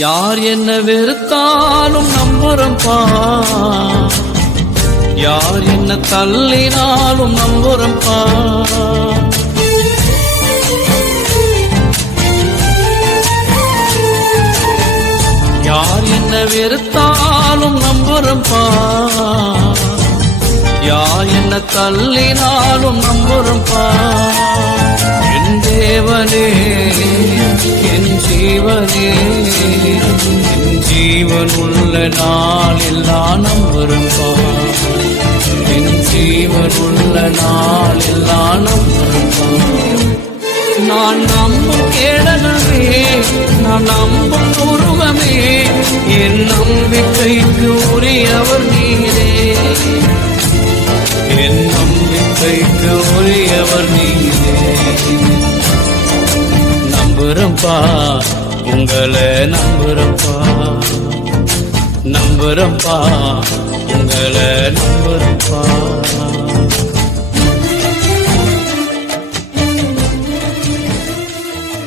யார் என்ன வெறுத்தாலும் நம்புறம்பா, யார் என்ன தள்ளினாலும் நம்புறம்பா. யார் என்ன வெறுத்தாலும் நம்புறம்பா, யார் என்ன தள்ளினாலும் நம்புறம்பா. என் தேவனே என் ஜீவனே, என் ஜீவன் உள்ள நாள் எல்லாம் நம்புறம்பா, என் ஜீவன் உள்ள நாள் எல்லாம் நம்புறம்பா. நான் நம்பும் கேடகமே, நான் நம்பும் உருவமே, என் நம்பிக்கைக்கு உரியவர் நீரே, என் நம்பிக்கைக்கு உரியவர் நீரே. நம்புறம்பா உங்களை நம்புறம்பா, நம்புறம்பா உங்களை நம்புற